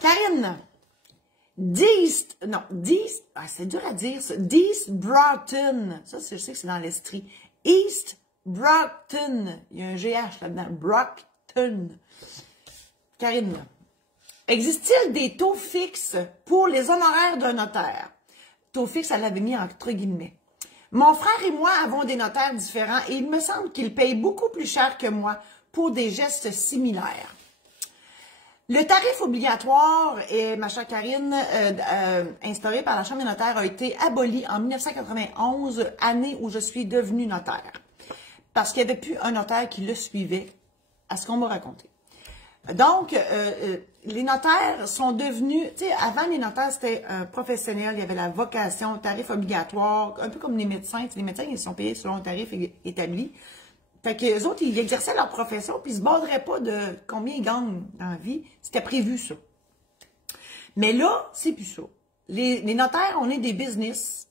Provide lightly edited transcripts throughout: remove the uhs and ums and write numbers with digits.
Karine, c'est dur à dire ça. East Brockton. Ça, je sais que c'est dans l'Estrie. East Brockton. Il y a un GH là-dedans. Brockton. Karine, existe-t-il des taux fixes pour les honoraires d'un notaire? Taux fixe, elle l'avait mis entre guillemets. Mon frère et moi avons des notaires différents et il me semble qu'ils payent beaucoup plus cher que moi pour des gestes similaires. Le tarif obligatoire, ma chère Karine, instauré par la Chambre des notaires, a été aboli en 1991, année où je suis devenue notaire. Parce qu'il n'y avait plus un notaire qui le suivait, à ce qu'on m'a raconté. Donc, les notaires sont devenus, tu sais, avant les notaires, c'était professionnel, il y avait la vocation, tarif obligatoire, un peu comme les médecins. Les médecins, ils sont payés selon un tarif établi. Fait que les autres, ils exerçaient leur profession, puis ils se baseraient pas de combien ils gagnent dans la vie. C'était prévu, ça. Mais là, c'est plus ça. Les notaires, on est des business,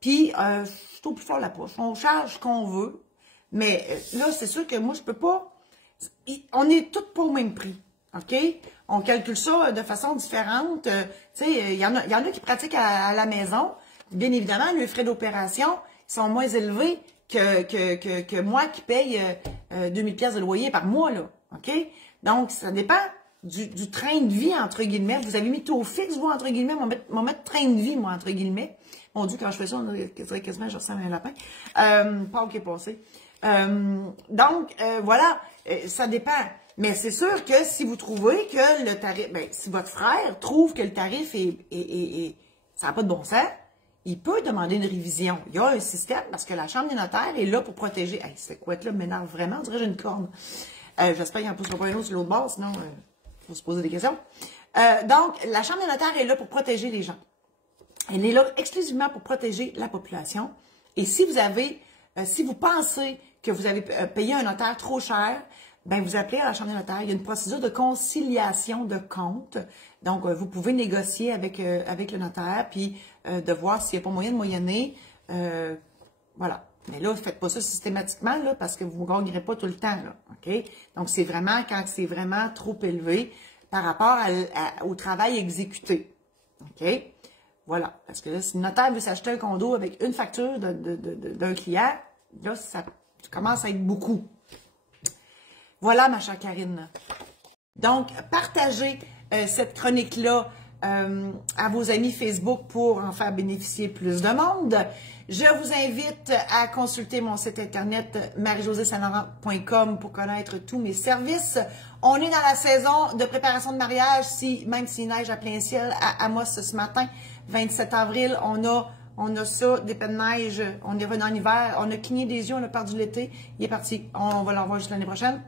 puis je trouve plus fort la poche. On charge ce qu'on veut, mais là, c'est sûr que moi, je peux pas... On est tous pas au même prix, OK? On calcule ça de façon différente. Tu sais, il y en a qui pratiquent à la maison. Bien évidemment, les frais d'opération sont moins élevés que moi qui paye 2000 pièces de loyer par mois, là, OK? Donc, ça dépend du train de vie, entre guillemets. Vous avez mis taux fixe, vous, entre guillemets. On va mettre train de vie, moi, entre guillemets. Mon Dieu, quand je fais ça, on dirait quasiment je ressemble à un lapin. Pas qui est passé. Donc, voilà, ça dépend. Mais c'est sûr que si vous trouvez que le tarif, si votre frère trouve que le tarif ça n'a pas de bon sens, il peut demander une révision. Il y a un système parce que la Chambre des notaires est là pour protéger. Hey, cette couette-là m'énerve vraiment, on dirait que j'ai une corne. J'espère qu'il n'y en poussera pas un autre sur l'autre bord, sinon il faut se poser des questions. Donc, la Chambre des notaires est là pour protéger les gens. Elle est là exclusivement pour protéger la population. Et si vous pensez que vous avez payé un notaire trop cher, vous appelez à la Chambre des notaires. Il y a une procédure de conciliation de comptes. Donc, vous pouvez négocier avec le notaire, puis de voir s'il n'y a pas moyen de moyenner. Voilà. Mais là, faites pas ça systématiquement, là, parce que vous ne gagnerez pas tout le temps, là. OK? Donc, c'est vraiment quand c'est vraiment trop élevé par rapport au travail exécuté. OK? Voilà. Parce que là, si le notaire veut s'acheter un condo avec une facture d'un client, là, ça commence à être beaucoup. Voilà, ma chère Karine. Donc, partagez cette chronique-là à vos amis Facebook pour en faire bénéficier plus de monde. Je vous invite à consulter mon site internet marie-josée-saint-laurent.com pour connaître tous mes services. On est dans la saison de préparation de mariage, même s'il neige à plein ciel à Amos ce matin, 27 avril, on a ça, des pets de neige, on est revenu en hiver, on a cligné des yeux, on a perdu l'été, il est parti, on va l'envoyer juste l'année prochaine.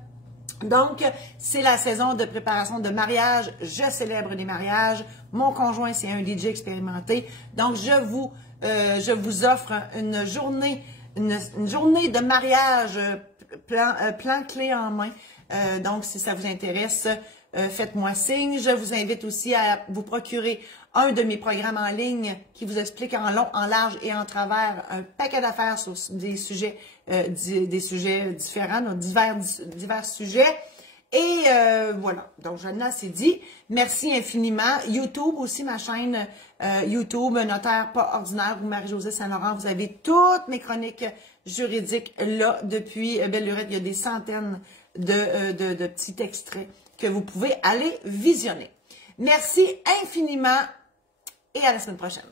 Donc, c'est la saison de préparation de mariage. Je célèbre des mariages. Mon conjoint, c'est un DJ expérimenté. Donc, je vous offre une journée de mariage plan clé en main. Donc, si ça vous intéresse, faites-moi signe. Je vous invite aussi à vous procurer un de mes programmes en ligne qui vous explique en long, en large et en travers un paquet d'affaires sur des sujets différents, donc divers sujets. Et voilà, donc j'en ai assez dit. Merci infiniment. YouTube aussi, ma chaîne YouTube, Notaire pas ordinaire ou Marie-Josée Saint-Laurent. Vous avez toutes mes chroniques juridiques là depuis Belle Lurette. Il y a des centaines de petits extraits que vous pouvez aller visionner. Merci infiniment et à la semaine prochaine.